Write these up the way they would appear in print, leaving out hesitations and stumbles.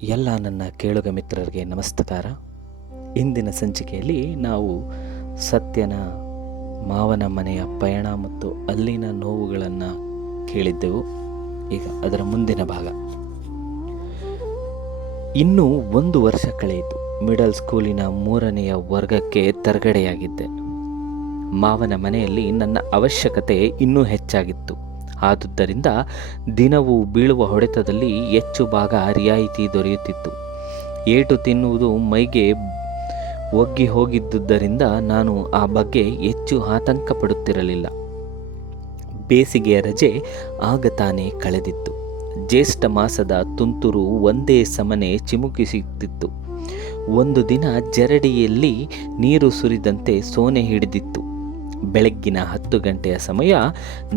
ಎಲ್ಲ ನನ್ನ ಕೇಳುಗ ಮಿತ್ರರಿಗೆ ನಮಸ್ಕಾರ. ಇಂದಿನ ಸಂಚಿಕೆಯಲ್ಲಿ ನಾವು ಸತ್ಯನ ಮಾವನ ಮನೆಯ ಪಯಣ ಮತ್ತು ಅಲ್ಲಿನ ನೋವುಗಳನ್ನು ಕೇಳಿದ್ದೆವು. ಈಗ ಅದರ ಮುಂದಿನ ಭಾಗ. ಇನ್ನೂ 1 ವರ್ಷ ಕಳೆಯಿತು. ಮಿಡಲ್ ಸ್ಕೂಲಿನ 3ನೇ ವರ್ಗಕ್ಕೆ ತರಗಡೆಯಾಗಿದ್ದೆ. ಮಾವನ ಮನೆಯಲ್ಲಿ ನನ್ನ ಅವಶ್ಯಕತೆ ಇನ್ನೂ ಹೆಚ್ಚಾಗಿತ್ತು. ಆದುದರಿಂದ ದಿನವೂ ಬೀಳುವ ಹೊಡೆತದಲ್ಲಿ ಹೆಚ್ಚು ಭಾಗ ರಿಯಾಯಿತಿ ದೊರೆಯುತ್ತಿತ್ತು. ಏಟು ತಿನ್ನುವುದು ಮೈಗೆ ಒಗ್ಗಿ ಹೋಗಿದ್ದುದರಿಂದ ನಾನು ಆ ಬಗ್ಗೆ ಹೆಚ್ಚು ಆತಂಕ ಪಡುತ್ತಿರಲಿಲ್ಲ. ಬೇಸಿಗೆಯ ರಜೆ ಆಗ ತಾನೇ ಕಳೆದಿತ್ತು. ಜ್ಯೇಷ್ಠ ಮಾಸದ ತುಂತುರು ಒಂದೇ ಸಮನೆ ಚಿಮುಕಿಸುತ್ತಿತ್ತು. ಒಂದು ದಿನ ಜರಡಿಯಲ್ಲಿ ನೀರು ಸುರಿದಂತೆ ಸೋನೆ ಹಿಡಿದಿತ್ತು. ಬೆಳಗ್ಗಿನ 10 ಗಂಟೆಯ ಸಮಯ.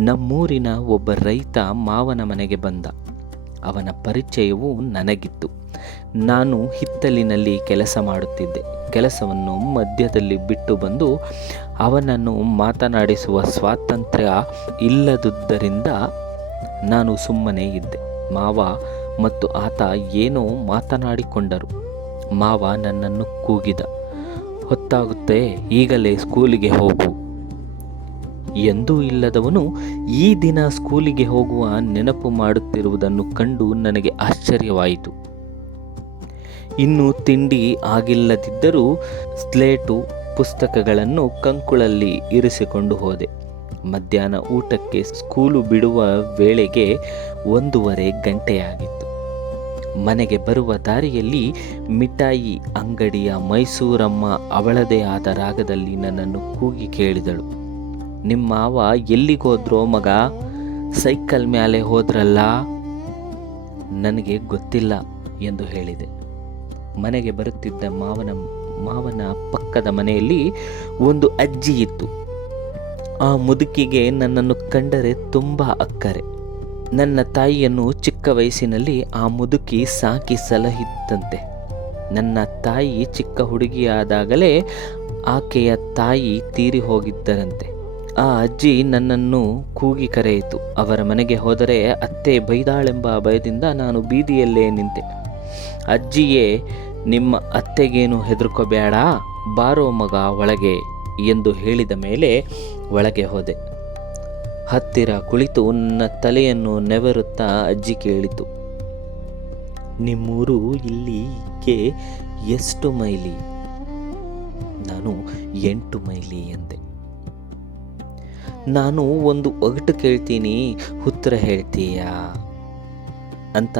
ನಮ್ಮೂರಿನ ಒಬ್ಬ ರೈತ ಮಾವನ ಮನೆಗೆ ಬಂದ. ಅವನ ಪರಿಚಯವೂ ನನಗಿತ್ತು. ನಾನು ಹಿತ್ತಲಿನಲ್ಲಿ ಕೆಲಸ ಮಾಡುತ್ತಿದ್ದೆ. ಕೆಲಸವನ್ನು ಮಧ್ಯದಲ್ಲಿ ಬಿಟ್ಟು ಬಂದು ಅವನನ್ನು ಮಾತನಾಡಿಸುವ ಸ್ವಾತಂತ್ರ್ಯ ಇಲ್ಲದುದರಿಂದ ನಾನು ಸುಮ್ಮನೆ ಇದ್ದೆ. ಮಾವ ಮತ್ತು ಆತ ಏನೋ ಮಾತನಾಡಿಕೊಂಡರು. ಮಾವ ನನ್ನನ್ನು ಕೂಗಿದ, "ಹೊತ್ತಾಗುತ್ತೆ, ಈಗಲೇ ಸ್ಕೂಲಿಗೆ ಹೋಗು." ಎಂದೂ ಇಲ್ಲದವನು ಈ ದಿನ ಸ್ಕೂಲಿಗೆ ಹೋಗುವ ನೆನಪು ಮಾಡುತ್ತಿರುವುದನ್ನು ಕಂಡು ನನಗೆ ಆಶ್ಚರ್ಯವಾಯಿತು. ಇನ್ನೂ ತಿಂಡಿ ಆಗಿಲ್ಲದಿದ್ದರೂ ಸ್ಲೇಟು ಪುಸ್ತಕಗಳನ್ನು ಕಂಕುಳಲ್ಲಿ ಇರಿಸಿಕೊಂಡು ಹೋದೆ. ಮಧ್ಯಾಹ್ನ ಊಟಕ್ಕೆ ಸ್ಕೂಲು ಬಿಡುವ ವೇಳೆಗೆ 1:15 ಗಂಟೆಯಾಗಿತ್ತು. ಮನೆಗೆ ಬರುವ ದಾರಿಯಲ್ಲಿ ಮಿಠಾಯಿ ಅಂಗಡಿಯ ಮೈಸೂರಮ್ಮ ಅವಳದೇ ಆದ ರಾಗದಲ್ಲಿ ನನ್ನನ್ನು ಕೂಗಿ ಕೇಳಿದಳು, "ನಿಮ್ಮ ಮಾವ ಎಲ್ಲಿಗೋದ್ರೋ ಮಗ? ಸೈಕಲ್ ಮ್ಯಾಲೆ ಹೋದ್ರಲ್ಲ?" ನನಗೆ ಗೊತ್ತಿಲ್ಲ ಎಂದು ಹೇಳಿದೆ. ಮನೆಗೆ ಬರುತ್ತಿದ್ದ ಮಾವನ ಪಕ್ಕದ ಮನೆಯಲ್ಲಿ ಒಂದು ಅಜ್ಜಿ ಇತ್ತು. ಆ ಮುದುಕಿಗೆ ನನ್ನನ್ನು ಕಂಡರೆ ತುಂಬ ಅಕ್ಕರೆ. ನನ್ನ ತಾಯಿಯನ್ನು ಚಿಕ್ಕ ವಯಸ್ಸಿನಲ್ಲಿ ಆ ಮುದುಕಿ ಸಾಕಿ ಸಲಹಿದ್ದಂತೆ. ನನ್ನ ತಾಯಿ ಚಿಕ್ಕ ಹುಡುಗಿಯಾದಾಗಲೇ ಆಕೆಯ ತಾಯಿ ತೀರಿ ಹೋಗಿದ್ದರಂತೆ. ಆ ಅಜ್ಜಿ ನನ್ನನ್ನು ಕೂಗಿ ಕರೆಯಿತು. ಅವರ ಮನೆಗೆ ಹೋದರೆ ಅತ್ತೆ ಬೈದಾಳೆಂಬ ಭಯದಿಂದ ನಾನು ಬೀದಿಯಲ್ಲೇ ನಿಂತೆ. ಅಜ್ಜಿಯೇ, "ನಿಮ್ಮ ಅತ್ತೆಗೇನು ಹೆದರ್ಕೋಬೇಡ, ಬಾರೋ ಮಗ ಒಳಗೆ" ಎಂದು ಹೇಳಿದ ಮೇಲೆ ಒಳಗೆ ಹೋದೆ. ಹತ್ತಿರ ಕುಳಿತು ನನ್ನ ತಲೆಯನ್ನು ನೆವರುತ್ತಾ ಅಜ್ಜಿ ಕೇಳಿತು, "ನಿಮ್ಮೂರು ಇಲ್ಲಿಗೆ ಎಷ್ಟು ಮೈಲಿ?" ನಾನು 8 ಮೈಲಿ ಎಂದೆ. "ನಾನು ಒಂದು ಒಗಟು ಕೇಳ್ತೀನಿ, ಉತ್ತರ ಹೇಳ್ತೀಯಾ?" ಅಂತ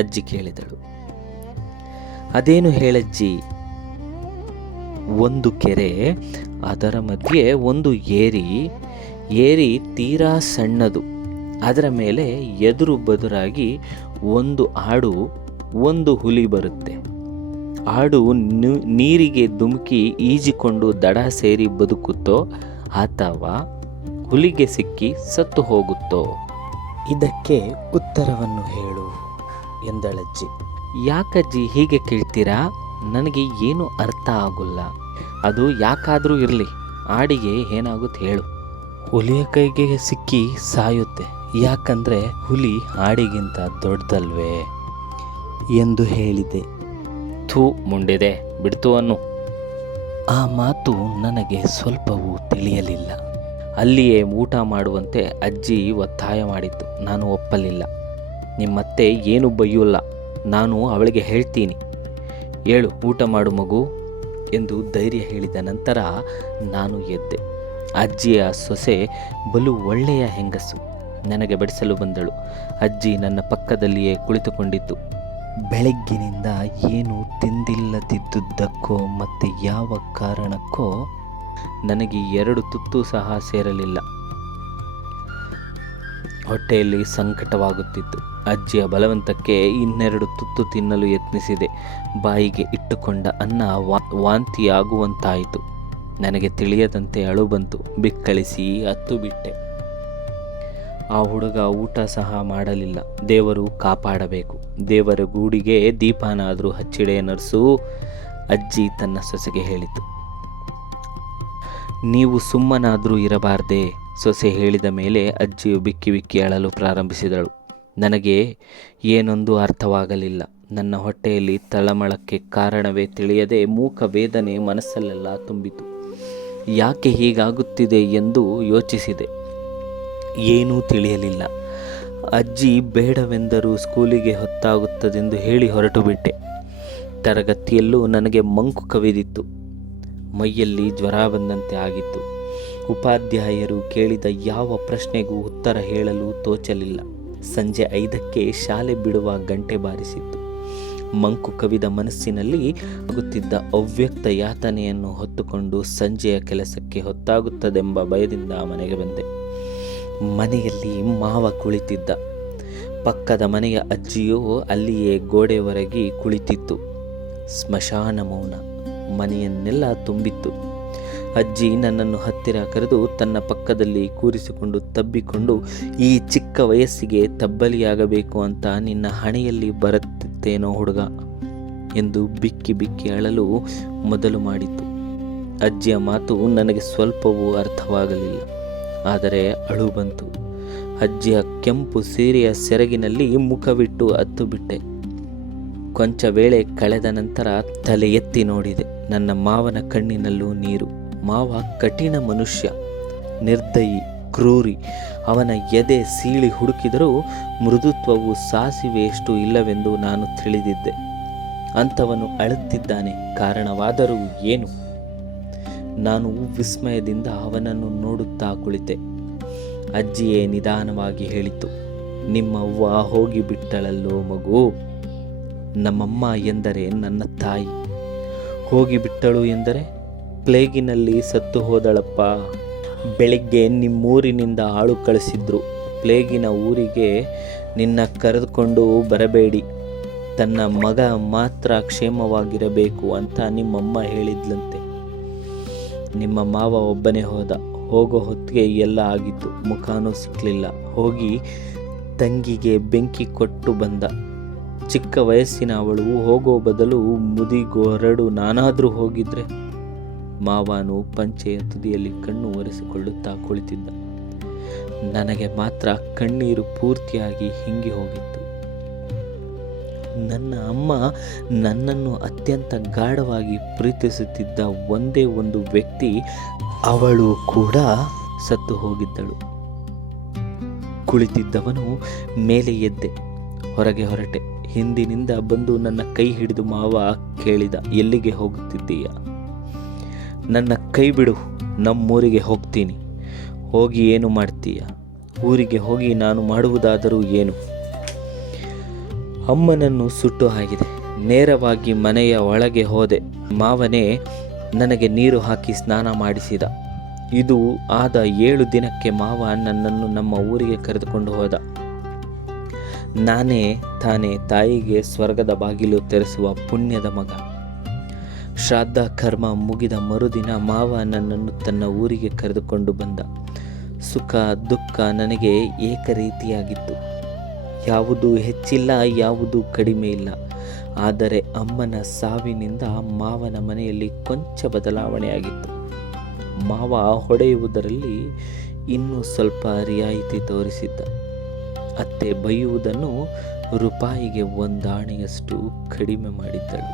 ಅಜ್ಜಿ ಕೇಳಿದಳು. "ಅದೇನು ಹೇಳಜ್ಜಿ?" "ಒಂದು ಕೆರೆ, ಅದರ ಮಧ್ಯೆ ಒಂದು ಏರಿ ತೀರಾ ಸಣ್ಣದು. ಅದರ ಮೇಲೆ ಎದುರು ಬದುರಾಗಿ ಒಂದು ಆಡು, ಒಂದು ಹುಲಿ ಬರುತ್ತೆ. ಆಡು ನೀರಿಗೆ ಧುಮುಕಿ ಈಜಿಕೊಂಡು ದಡ ಸೇರಿ ಬದುಕುತ್ತೋ ಅಥವಾ ಹುಲಿಗೆ ಸಿಕ್ಕಿ ಸತ್ತು ಹೋಗುತ್ತೋ? ಇದಕ್ಕೆ ಉತ್ತರವನ್ನು ಹೇಳು" ಎಂದಳಜ್ಜಿ. "ಯಾಕಜ್ಜಿ ಹೀಗೆ ಕೇಳ್ತೀರಾ? ನನಗೆ ಏನು ಅರ್ಥ ಆಗೋಲ್ಲ." "ಅದು ಯಾಕಾದರೂ ಇರಲಿ, ಆಡಿಗೆ ಏನಾಗುತ್ತೆ ಹೇಳು?" "ಹುಲಿಯ ಕೈಗೆ ಸಿಕ್ಕಿ ಸಾಯುತ್ತೆ. ಯಾಕಂದರೆ ಹುಲಿ ಆಡಿಗಿಂತ ದೊಡ್ಡದಲ್ವೇ?" ಎಂದು ಹೇಳಿದೆ. "ಥೂ ಮುಂಡಿದೆ, ಬಿಡ್ತು ಅನ್ನು." ಆ ಮಾತು ನನಗೆ ಸ್ವಲ್ಪವೂ ತಿಳಿಯಲಿಲ್ಲ. ಅಲ್ಲಿಯೇ ಊಟ ಮಾಡುವಂತೆ ಅಜ್ಜಿ ಒತ್ತಾಯ ಮಾಡಿತ್ತು. ನಾನು ಒಪ್ಪಲಿಲ್ಲ. "ನಿಮ್ಮತ್ತೆ ಏನು ಬೈಯೋಲ್ಲ, ನಾನು ಅವಳಿಗೆ ಹೇಳ್ತೀನಿ. ಹೇಳು, ಊಟ ಮಾಡು ಮಗು" ಎಂದು ಧೈರ್ಯ ಹೇಳಿದ ನಂತರ ನಾನು ಎದ್ದೆ. ಅಜ್ಜಿಯ ಸೊಸೆ ಬಲು ಒಳ್ಳೆಯ ಹೆಂಗಸು. ನನಗೆ ಬಡಿಸಲು ಬಂದಳು. ಅಜ್ಜಿ ನನ್ನ ಪಕ್ಕದಲ್ಲಿಯೇ ಕುಳಿತುಕೊಂಡಿತ್ತು. ಬೆಳಗ್ಗಿನಿಂದ ಏನು ತಿಂದಿಲ್ಲದಿದ್ದುದಕ್ಕೋ ಮತ್ತು ಯಾವ ಕಾರಣಕ್ಕೋ ನನಗೆ 2 ತುತ್ತು ಸಹ ಸೇರಲಿಲ್ಲ. ಹೊಟ್ಟೆಯಲ್ಲಿ ಸಂಕಟವಾಗುತ್ತಿತ್ತು. ಅಜ್ಜಿಯ ಬಲವಂತಕ್ಕೆ 2 ತುತ್ತು ತಿನ್ನಲು ಯತ್ನಿಸಿದೆ. ಬಾಯಿಗೆ ಇಟ್ಟುಕೊಂಡ ಅನ್ನ ವಾಂತಿಯಾಗುವಂತಾಯಿತು. ನನಗೆ ತಿಳಿಯದಂತೆ ಅಳು ಬಂತು. ಬಿಕ್ಕಳಿಸಿ ಅತ್ತು ಬಿಟ್ಟೆ. ಆ ಹುಡುಗ ಊಟ ಸಹ ಮಾಡಲಿಲ್ಲ. ದೇವರು ಕಾಪಾಡಬೇಕು. ದೇವರ ಗೂಡಿಗೆ ದೀಪನಾದರೂ ಹಚ್ಚಿಡೆ ನರ್ಸು, ಅಜ್ಜಿ ತನ್ನ ಸೊಸೆಗೆ ಹೇಳಿತು. "ನೀವು ಸುಮ್ಮನಾದರೂ ಇರಬಾರ್ದೇ?" ಸೊಸೆ ಹೇಳಿದ ಮೇಲೆ ಅಜ್ಜಿಯು ಬಿಕ್ಕಿ ಬಿಕ್ಕಿ ಅಳಲು ಪ್ರಾರಂಭಿಸಿದಳು. ನನಗೆ ಏನೊಂದು ಅರ್ಥವಾಗಲಿಲ್ಲ. ನನ್ನ ಹೊಟ್ಟೆಯಲ್ಲಿ ತಳಮಳಕ್ಕೆ ಕಾರಣವೇ ತಿಳಿಯದೆ ಮೂಕ ವೇದನೆ ಮನಸ್ಸಲ್ಲೆಲ್ಲ ತುಂಬಿತು. ಯಾಕೆ ಹೀಗಾಗುತ್ತಿದೆ ಎಂದು ಯೋಚಿಸಿದೆ. ಏನೂ ತಿಳಿಯಲಿಲ್ಲ. ಅಜ್ಜಿ ಬೇಡವೆಂದರೂ ಸ್ಕೂಲಿಗೆ ಹೊತ್ತಾಗುತ್ತದೆಂದು ಹೇಳಿ ಹೊರಟು ಬಿಟ್ಟೆ. ತರಗತಿಯಲ್ಲೂ ನನಗೆ ಮಂಕು ಕವಿದಿತ್ತು. ಮೈಯಲ್ಲಿ ಜ್ವರ ಬಂದಂತೆ ಆಗಿತ್ತು. ಉಪಾಧ್ಯಾಯರು ಕೇಳಿದ ಯಾವ ಪ್ರಶ್ನೆಗೂ ಉತ್ತರ ಹೇಳಲು ತೋಚಲಿಲ್ಲ. ಸಂಜೆ 5ಕ್ಕೆ ಶಾಲೆ ಬಿಡುವ ಗಂಟೆ ಬಾರಿಸಿತ್ತು. ಮಂಕು ಕವಿದ ಮನಸ್ಸಿನಲ್ಲಿ ಆಗುತ್ತಿದ್ದ ಅವ್ಯಕ್ತ ಯಾತನೆಯನ್ನು ಹೊತ್ತುಕೊಂಡು ಸಂಜೆಯ ಕೆಲಸಕ್ಕೆ ಹೊತ್ತಾಗುತ್ತದೆಂಬ ಭಯದಿಂದ ಮನೆಗೆ ಬಂದೆ. ಮನೆಯಲ್ಲಿ ಮಾವ ಕುಳಿತಿದ್ದ. ಪಕ್ಕದ ಮನೆಯ ಅಜ್ಜಿಯೂ ಅಲ್ಲಿಯೇ ಗೋಡೆವರೆಗೆ ಕುಳಿತಿತ್ತು. ಸ್ಮಶಾನ ಮೌನ ಮನೆಯನ್ನೆಲ್ಲ ತುಂಬಿತ್ತು. ಅಜ್ಜಿ ನನ್ನನ್ನು ಹತ್ತಿರ ಕರೆದು ತನ್ನ ಪಕ್ಕದಲ್ಲಿ ಕೂರಿಸಿಕೊಂಡು ತಬ್ಬಿಕೊಂಡು, ಈ ಚಿಕ್ಕ ವಯಸ್ಸಿಗೆ ತಬ್ಬಲಿಯಾಗಬೇಕು ಅಂತ ನಿನ್ನ ಹಣೆಯಲ್ಲಿ ಬರುತ್ತಿತ್ತೇನೋ ಹುಡುಗ ಎಂದು ಬಿಕ್ಕಿ ಬಿಕ್ಕಿ ಅಳಲು ಮೊದಲು ಮಾಡಿತು. ಅಜ್ಜಿಯ ಮಾತು ನನಗೆ ಸ್ವಲ್ಪವೂ ಅರ್ಥವಾಗಲಿಲ್ಲ. ಆದರೆ ಅಳು ಬಂತು. ಅಜ್ಜಿಯ ಕೆಂಪು ಸೀರೆಯ ಸೆರಗಿನಲ್ಲಿ ಮುಖವಿಟ್ಟು ಅತ್ತು ಬಿಟ್ಟೆ. ಕೊಂಚ ವೇಳೆ ಕಳೆದ ನಂತರ ತಲೆ ಎತ್ತಿ ನೋಡಿದೆ. ನನ್ನ ಮಾವನ ಕಣ್ಣಿನಲ್ಲೂ ನೀರು. ಮಾವ ಕಠಿಣ ಮನುಷ್ಯ, ನಿರ್ದಯಿ, ಕ್ರೂರಿ. ಅವನ ಎದೆ ಸೀಳಿ ಹುಡುಕಿದರೂ ಮೃದುತ್ವವು ಸಾಸಿವೆಯಷ್ಟು ಇಲ್ಲವೆಂದು ನಾನು ತಿಳಿದಿದ್ದೆ. ಅಂಥವನು ಅಳುತ್ತಿದ್ದಾನೆ, ಕಾರಣವಾದರೂ ಏನು? ನಾನು ವಿಸ್ಮಯದಿಂದ ಅವನನ್ನು ನೋಡುತ್ತಾ ಕುಳಿತೆ. ಅಜ್ಜಿಯೇ ನಿಧಾನವಾಗಿ ಹೇಳಿತು, ನಿಮ್ಮವ್ವ ಹೋಗಿಬಿಟ್ಟಳಲ್ಲೋ ಮಗು. ನಮ್ಮಮ್ಮ ಎಂದರೆ ನನ್ನ ತಾಯಿ. ಹೋಗಿಬಿಟ್ಟಳು ಎಂದರೆ ಪ್ಲೇಗಿನಲ್ಲಿ ಸತ್ತು ಹೋದಳಪ್ಪ. ಬೆಳಿಗ್ಗೆ ನಿಮ್ಮೂರಿನಿಂದ ಆಳು ಕಳಿಸಿದ್ರು. ಪ್ಲೇಗಿನ ಊರಿಗೆ ನಿನ್ನ ಕರೆದುಕೊಂಡು ಬರಬೇಡಿ, ತನ್ನ ಮಗ ಮಾತ್ರ ಕ್ಷೇಮವಾಗಿರಬೇಕು ಅಂತ ನಿಮ್ಮಮ್ಮ ಹೇಳಿದ್ಲಂತೆ. ನಿಮ್ಮ ಮಾವ ಒಬ್ಬನೇ ಹೋದ. ಹೋಗೋ ಹೊತ್ತಿಗೆ ಎಲ್ಲ ಆಗಿತ್ತು. ಮುಖಾನೂ ಸಿಕ್ಕಲಿಲ್ಲ. ಹೋಗಿ ತಂಗಿಗೆ ಬೆಂಕಿ ಕೊಟ್ಟು ಬಂದ. ಚಿಕ್ಕ ವಯಸ್ಸಿನ ಅವಳು ಹೋಗೋ ಬದಲು ಮುದಿಗೊರಡು ನಾನಾದರೂ ಹೋಗಿದ್ರೆ. ಮಾವನು ಪಂಚೆಯ ತುದಿಯಲ್ಲಿ ಕಣ್ಣು ಒರೆಸಿಕೊಳ್ಳುತ್ತಾ ಕುಳಿತಿದ್ದ. ನನಗೆ ಮಾತ್ರ ಕಣ್ಣೀರು ಪೂರ್ತಿಯಾಗಿ ಹಿಂಗಿ ಹೋಗಿತ್ತು. ನನ್ನ ಅಮ್ಮ ನನ್ನನ್ನು ಅತ್ಯಂತ ಗಾಢವಾಗಿ ಪ್ರೀತಿಸುತ್ತಿದ್ದ ಒಂದೇ ಒಂದು ವ್ಯಕ್ತಿ, ಅವಳು ಕೂಡ ಸತ್ತು ಹೋಗಿದ್ದಳು. ಕುಳಿತಿದ್ದವನು ಮೇಲೆ ಎದ್ದೆ, ಹೊರಗೆ ಹೊರಟೆ. ಹಿಂದಿನಿಂದ ಬಂದು ನನ್ನ ಕೈ ಹಿಡಿದು ಮಾವ ಕೇಳಿದ, ಎಲ್ಲಿಗೆ ಹೋಗುತ್ತಿದ್ದೀಯ? ನನ್ನ ಕೈ ಬಿಡು, ನಮ್ಮೂರಿಗೆ ಹೋಗ್ತೀನಿ. ಹೋಗಿ ಏನು ಮಾಡ್ತೀಯ? ಊರಿಗೆ ಹೋಗಿ ನಾನು ಮಾಡುವುದಾದರೂ ಏನು? ಅಮ್ಮನನ್ನು ಸುಟ್ಟು ಆಗಿದೆ. ನೇರವಾಗಿ ಮನೆಯ ಒಳಗೆ ಹೋದೆ. ಮಾವನೇ ನನಗೆ ನೀರು ಹಾಕಿ ಸ್ನಾನ ಮಾಡಿಸಿದ. ಇದು ಆದ 7 ದಿನಕ್ಕೆ ಮಾವ ನನ್ನನ್ನು ನಮ್ಮ ಊರಿಗೆ ಕರೆದುಕೊಂಡು ಹೋದ. ನಾನೇ ತಾನೇ ತಾಯಿಗೆ ಸ್ವರ್ಗದ ಬಾಗಿಲು ತೆರೆಸುವ ಪುಣ್ಯದ ಮಗ. ಶ್ರಾದ್ದ ಕರ್ಮ ಮುಗಿದ ಮರುದಿನ ಮಾವ ನನ್ನನ್ನು ತನ್ನ ಊರಿಗೆ ಕರೆದುಕೊಂಡು ಬಂದ. ಸುಖ ದುಃಖ ನನಗೆ ಏಕರೀತಿಯಾಗಿತ್ತು. ಯಾವುದೂ ಹೆಚ್ಚಿಲ್ಲ, ಯಾವುದೂ ಕಡಿಮೆ ಇಲ್ಲ. ಆದರೆ ಅಮ್ಮನ ಸಾವಿನಿಂದ ಮಾವನ ಮನೆಯಲ್ಲಿ ಕೊಂಚ ಬದಲಾವಣೆಯಾಗಿತ್ತು. ಮಾವ ಹೊಡೆಯುವುದರಲ್ಲಿ ಇನ್ನೂ ಸ್ವಲ್ಪ ರಿಯಾಯಿತಿ ತೋರಿಸಿದ್ದ. ಅತ್ತೆ ಬೈಯುವುದನ್ನು ರೂಪಾಯಿಗೆ 1 ಆಣೆಯಷ್ಟು ಕಡಿಮೆ ಮಾಡಿದ್ದಳು.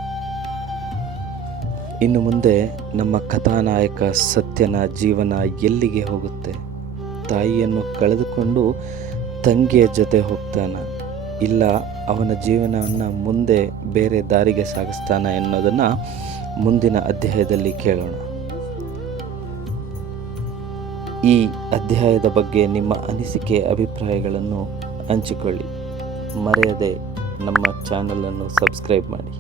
ಇನ್ನು ಮುಂದೆ ನಮ್ಮ ಕಥಾನಾಯಕ ಸತ್ಯನ ಜೀವನ ಎಲ್ಲಿಗೆ ಹೋಗುತ್ತೆ? ತಾಯಿಯನ್ನು ಕಳೆದುಕೊಂಡು ತಂಗಿಯ ಜೊತೆ ಹೋಗ್ತಾನ, ಇಲ್ಲ ಅವನ ಜೀವನವನ್ನು ಮುಂದೆ ಬೇರೆ ದಾರಿಗೆ ಸಾಗಿಸ್ತಾನ ಎನ್ನೋದನ್ನು ಮುಂದಿನ ಅಧ್ಯಾಯದಲ್ಲಿ ಕೇಳೋಣ. ಈ ಅಧ್ಯಾಯದ ಬಗ್ಗೆ ನಿಮ್ಮ ಅನಿಸಿಕೆ ಅಭಿಪ್ರಾಯಗಳನ್ನು ಹಂಚಿಕೊಳ್ಳಿ. ಮರೆಯದೆ ನಮ್ಮ ಚಾನಲನ್ನು ಸಬ್ಸ್ಕ್ರೈಬ್ ಮಾಡಿ.